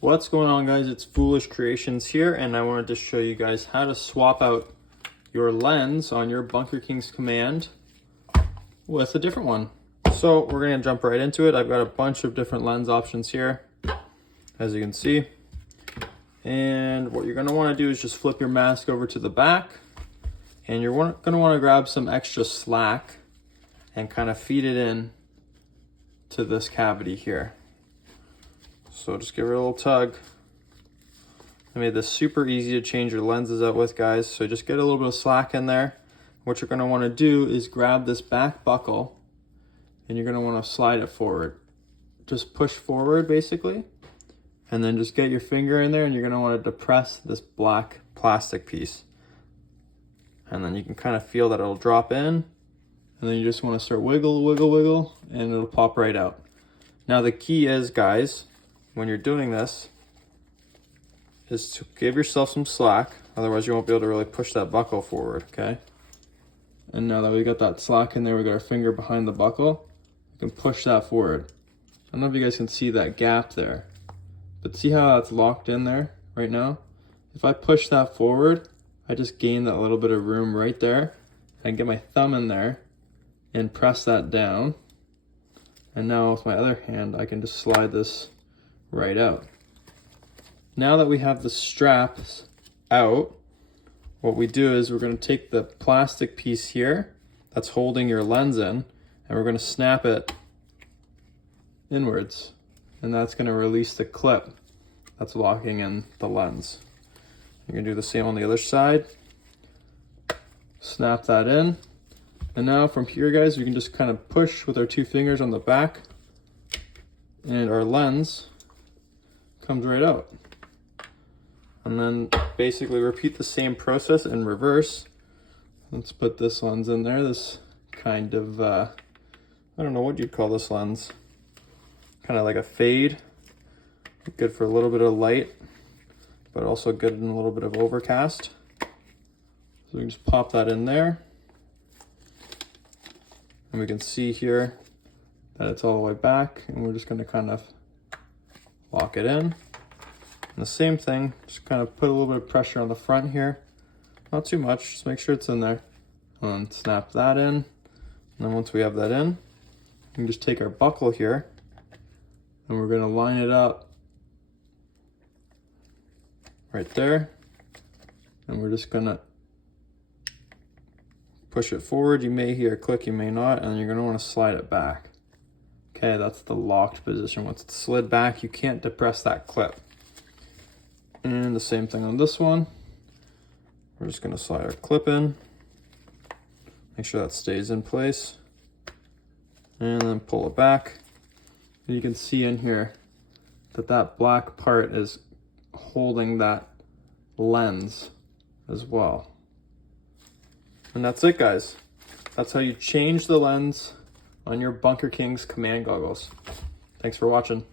What's going on, guys? It's Foolish Creations here, and I wanted to show you guys how to swap out your lens on your Bunker Kings Command with a different one. So we're going to jump right into it. I've got a bunch of different lens options here, as you can see. And what you're going to want to do is just flip your mask over to the back, and you're going to want to grab some extra slack and kind of feed it in to this cavity here. So just give it a little tug. I made this super easy to change your lenses out with, guys. So just get a little bit of slack in there. What you're going to want to do is grab this back buckle and you're going to want to slide it forward. Just push forward basically, and then just get your finger in there and you're going to want to depress this black plastic piece. And then you can kind of feel that it'll drop in, and then you just want to start wiggle, wiggle, wiggle, and it'll pop right out. Now the key is, guys, when you're doing this, is to give yourself some slack, otherwise you won't be able to really push that buckle forward, okay? And now that we got that slack in there, we got our finger behind the buckle, we can push that forward. I don't know if you guys can see that gap there, but see how that's locked in there right now? If I push that forward, I just gain that little bit of room right there. I can get my thumb in there and press that down. And now with my other hand, I can just slide this right out. Now that we have the straps out, what we do is we're going to take the plastic piece here that's holding your lens in, and we're going to snap it inwards, and that's going to release the clip that's locking in the lens. You're going to do the same on the other side. Snap that in, and now from here, guys, we can just kind of push with our two fingers on the back, and our lens comes right out. And then basically repeat the same process in reverse. Let's put this lens in there, this kind of, I don't know what you'd call this lens. Kind of like a fade. Good for a little bit of light, but also good in a little bit of overcast. So we can just pop that in there. And we can see here that it's all the way back, and we're just going to kind of lock it in. And the same thing, just kind of put a little bit of pressure on the front here. Not too much, just make sure it's in there. And snap that in. And then once we have that in, we can just take our buckle here, and we're going to line it up right there. And we're just going to push it forward. You may hear a click, you may not, and you're going to want to slide it back. Okay, that's the locked position. Once it's slid back, you can't depress that clip. And the same thing on this one. We're just going to slide our clip in. Make sure that stays in place. And then pull it back. And you can see in here that that black part is holding that lens as well. And that's it, guys. That's how you change the lens on your Bunker Kings Command goggles. Thanks for watching.